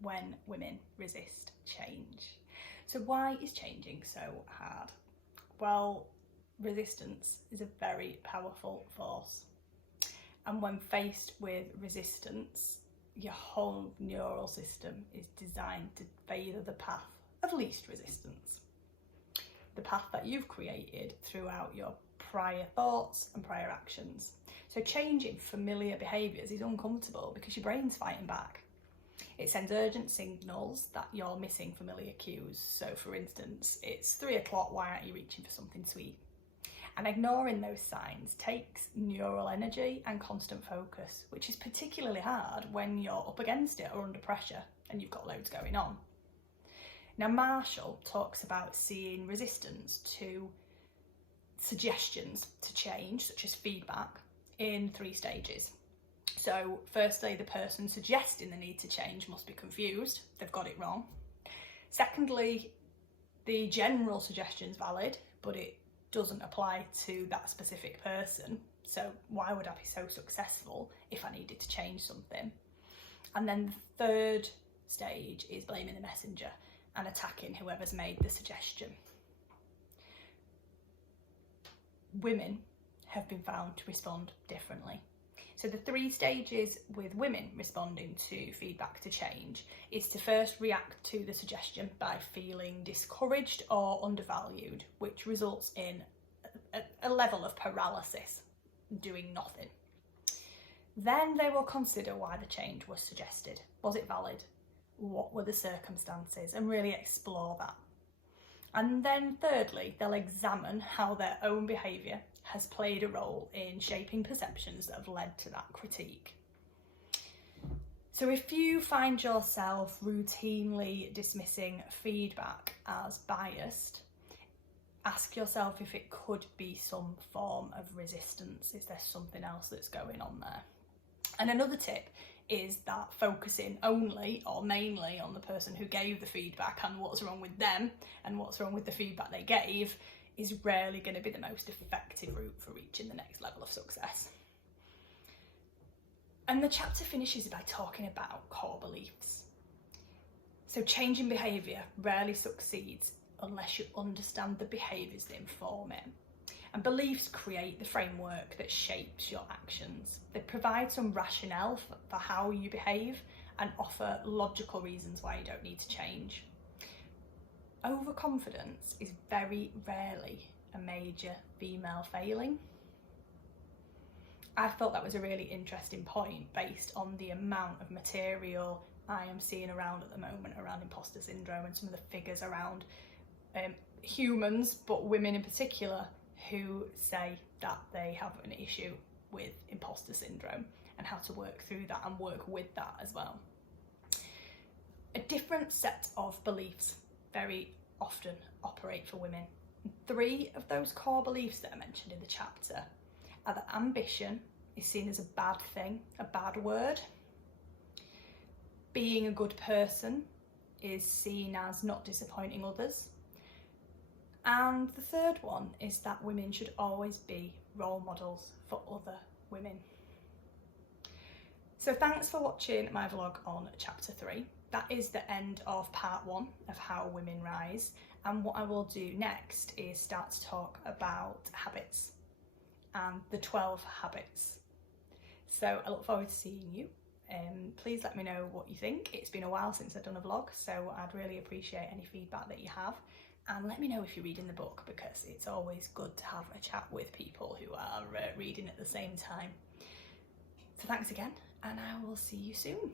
when women resist change. So why is changing so hard? Well, resistance is a very powerful force. And when faced with resistance, your whole neural system is designed to favour the path of least resistance. The path that you've created throughout your prior thoughts and prior actions. So changing familiar behaviours is uncomfortable because your brain's fighting back. It sends urgent signals that you're missing familiar cues. So for instance, it's 3 o'clock, why aren't you reaching for something sweet? And ignoring those signs takes neural energy and constant focus, which is particularly hard when you're up against it or under pressure and you've got loads going on. Now, Marshall talks about seeing resistance to suggestions to change, such as feedback, in 3 stages. So firstly, the person suggesting the need to change must be confused, they've got it wrong. Secondly, the general suggestion's valid, but it doesn't apply to that specific person. So why would I be so successful if I needed to change something? And then the 3rd stage is blaming the messenger and attacking whoever's made the suggestion. Women have been found to respond differently. So the 3 stages with women responding to feedback to change is to first react to the suggestion by feeling discouraged or undervalued, which results in a level of paralysis, doing nothing. Then they will consider why the change was suggested. Was it valid? What were the circumstances? And really explore that. And then thirdly, they'll examine how their own behaviour has played a role in shaping perceptions that have led to that critique. So if you find yourself routinely dismissing feedback as biased, ask yourself if it could be some form of resistance. Is there something else that's going on there? And another tip is that focusing only or mainly on the person who gave the feedback and what's wrong with them and what's wrong with the feedback they gave is rarely going to be the most effective route for reaching the next level of success. And the chapter finishes by talking about core beliefs. So changing behaviour rarely succeeds unless you understand the behaviours that inform it. And beliefs create the framework that shapes your actions. They provide some rationale for how you behave and offer logical reasons why you don't need to change. Overconfidence is very rarely a major female failing. I thought that was a really interesting point based on the amount of material I am seeing around at the moment around imposter syndrome and some of the figures around humans, but women in particular, who say that they have an issue with imposter syndrome and how to work through that and work with that as well. A different set of beliefs very often operate for women. 3 of those core beliefs that are mentioned in the chapter are that ambition is seen as a bad thing, a bad word. Being a good person is seen as not disappointing others. And the 3rd one is that women should always be role models for other women. So thanks for watching my vlog on chapter 3. That is the end of part 1 of How Women Rise. And what I will do next is start to talk about habits and the 12 habits. So I look forward to seeing you. Please let me know what you think. It's been a while since I've done a vlog, so I'd really appreciate any feedback that you have. And let me know if you're reading the book, because it's always good to have a chat with people who are reading at the same time. So thanks again, and I will see you soon.